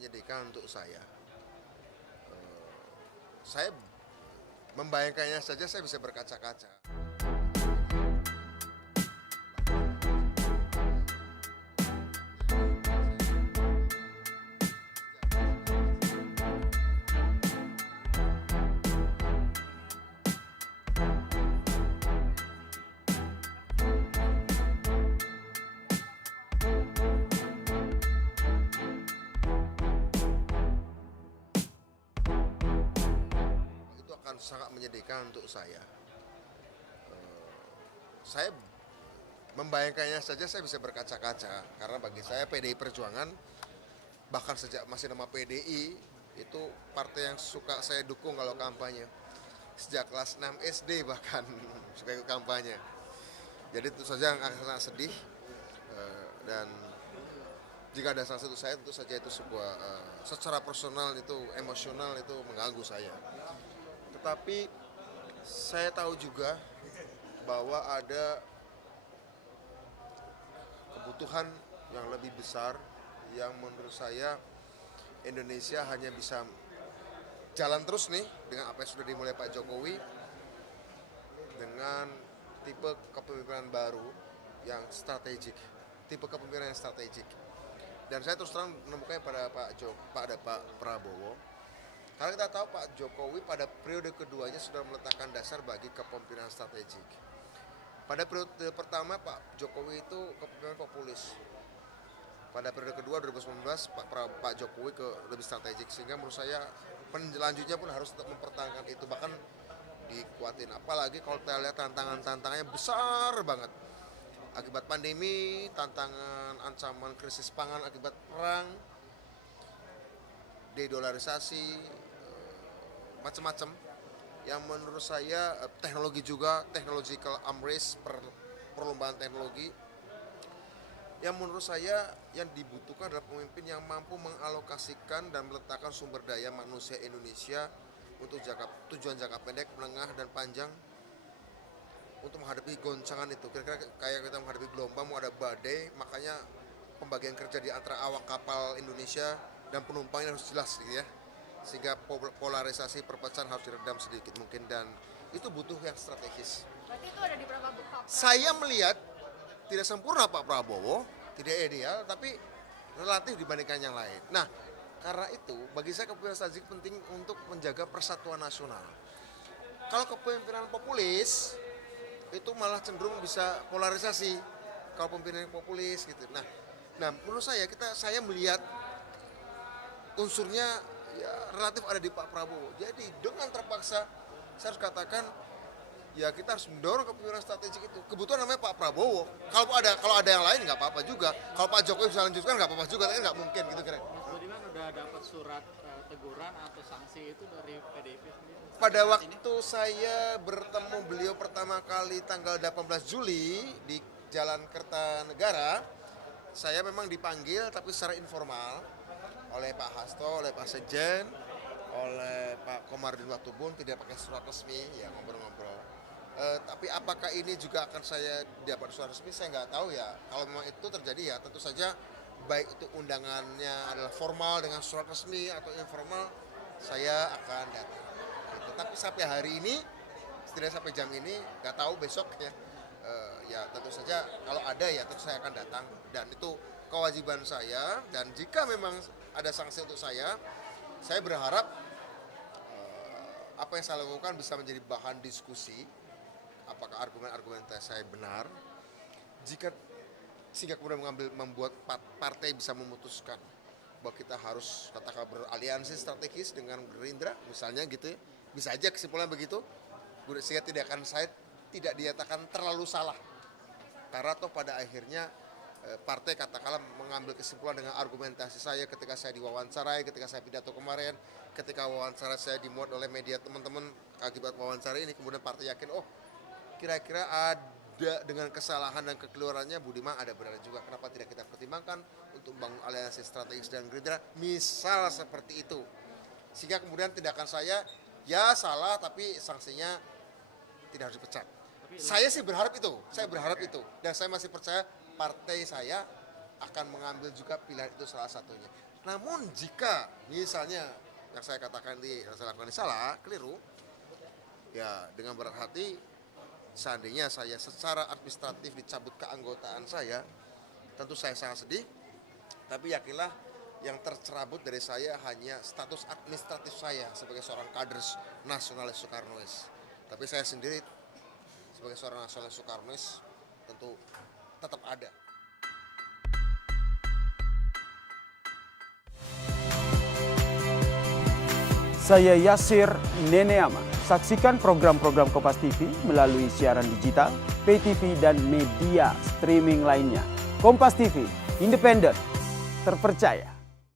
menyedihkan untuk saya. Saya membayangkannya saja saya bisa berkaca-kaca. Itu akan sangat menyedihkan untuk saya. Saya membayangkannya saja saya bisa berkaca-kaca karena bagi saya PDI Perjuangan bahkan sejak masih nama PDI itu partai yang suka saya dukung kalau kampanye sejak kelas 6 SD bahkan suka ikut kampanye. Jadi tentu saja akan sangat sedih dan jika ada salah satu saya tentu saja itu sebuah secara personal itu emosional itu mengganggu saya. Tetapi saya tahu juga bahwa ada kebutuhan yang lebih besar yang menurut saya Indonesia hanya bisa jalan terus nih dengan apa yang sudah dimulai Pak Jokowi dengan tipe kepemimpinan baru yang strategik, tipe kepemimpinan yang strategik. Dan saya terus terang menemukannya pada Pak Prabowo. Karena kita tahu Pak Jokowi pada periode keduanya sudah meletakkan dasar bagi kepemimpinan strategik. Pada periode pertama Pak Jokowi itu kepemimpinan populis. Pada periode kedua 2019 Pak Jokowi ke lebih strategik sehingga menurut saya penlanjutnya pun harus tetap mempertahankan itu bahkan dikuatin. Apalagi kalau kita lihat tantangannya besar banget. Akibat pandemi, tantangan ancaman krisis pangan akibat perang, dedolarisasi, macam-macam yang menurut saya teknologi juga, technological arms race, perlombaan teknologi yang menurut saya yang dibutuhkan adalah pemimpin yang mampu mengalokasikan dan meletakkan sumber daya manusia Indonesia untuk tujuan jangka pendek, menengah, dan panjang untuk menghadapi goncangan itu. Kira-kira kayak kita menghadapi gelombang, mau ada badai, makanya pembagian kerja di antara awak kapal Indonesia dan penumpangnya harus jelas gitu ya. Sehingga polarisasi perpecahan harus diredam sedikit mungkin dan itu butuh yang strategis. Berarti itu ada di berapa Pak? Saya melihat tidak sempurna Pak Prabowo, tidak ideal, tapi relatif dibandingkan yang lain. Nah, karena itu bagi saya kepemimpinan strategik penting untuk menjaga persatuan nasional. Kalau kepemimpinan populis itu malah cenderung bisa polarisasi kalau pemimpinan populis gitu. Nah menurut saya saya melihat unsurnya ya relatif ada di Pak Prabowo. Jadi dengan terpaksa saya harus katakan ya kita harus mendorong kepemimpinan strategik itu. Kebetulan namanya Pak Prabowo. Kalau ada yang lain nggak apa-apa juga. Kalau Pak Jokowi bisa lanjutkan nggak apa-apa juga, tapi nggak mungkin gitu kira. Mas Budiman udah dapat surat teguran atau sanksi itu dari PDIP sendiri? Pada waktu saya bertemu beliau pertama kali tanggal 18 Juli di Jalan Kertanegara, saya memang dipanggil tapi secara informal oleh Pak Hasto, oleh Pak Sekjen, oleh Pak Komarudin Watubun, tidak pakai surat resmi, ya ngobrol-ngobrol. Tapi apakah ini juga akan saya dapat surat resmi, saya nggak tahu ya. Kalau memang itu terjadi ya tentu saja baik itu undangannya adalah formal dengan surat resmi atau informal, saya akan datang. Gitu. Tapi sampai hari ini, setidaknya sampai jam ini, nggak tahu besok ya. Ya tentu saja kalau ada ya tentu saya akan datang dan itu kewajiban saya dan jika memang ada sanksi untuk saya berharap apa yang saya lakukan bisa menjadi bahan diskusi apakah argumen-argumen saya benar sehingga kemudian membuat partai bisa memutuskan bahwa kita harus katakan beraliansi strategis dengan Gerindra misalnya gitu ya. Bisa aja kesimpulannya begitu sehingga saya tidak dinyatakan terlalu salah karena toh pada akhirnya partai katakanlah mengambil kesimpulan dengan argumentasi saya ketika saya diwawancarai, ketika saya pidato kemarin, ketika wawancara saya dimuat oleh media teman-teman akibat wawancara ini kemudian partai yakin oh kira-kira ada dengan kesalahan dan kekeliruannya Budiman ada benar juga kenapa tidak kita pertimbangkan untuk membangun aliansi strategis dengan Gerindra misal seperti itu sehingga kemudian tindakan saya ya salah tapi sanksinya tidak harus dipecat. Saya sih berharap itu, dan saya masih percaya partai saya akan mengambil juga pilihan itu salah satunya. Namun jika misalnya yang saya katakan yang saya lakukan ini salah, keliru, ya dengan berat hati, seandainya saya secara administratif dicabut keanggotaan saya, tentu saya sangat sedih. Tapi yakinlah yang tercerabut dari saya hanya status administratif saya sebagai seorang kader nasionalis Soekarnois. Tapi saya sendiri sebagai seorang nasionalis Soekarnois tentu tetap ada. Saya Yasir Neneama. Saksikan program-program Kompas TV melalui siaran digital, pay TV, dan media streaming lainnya. Kompas TV, independen, terpercaya.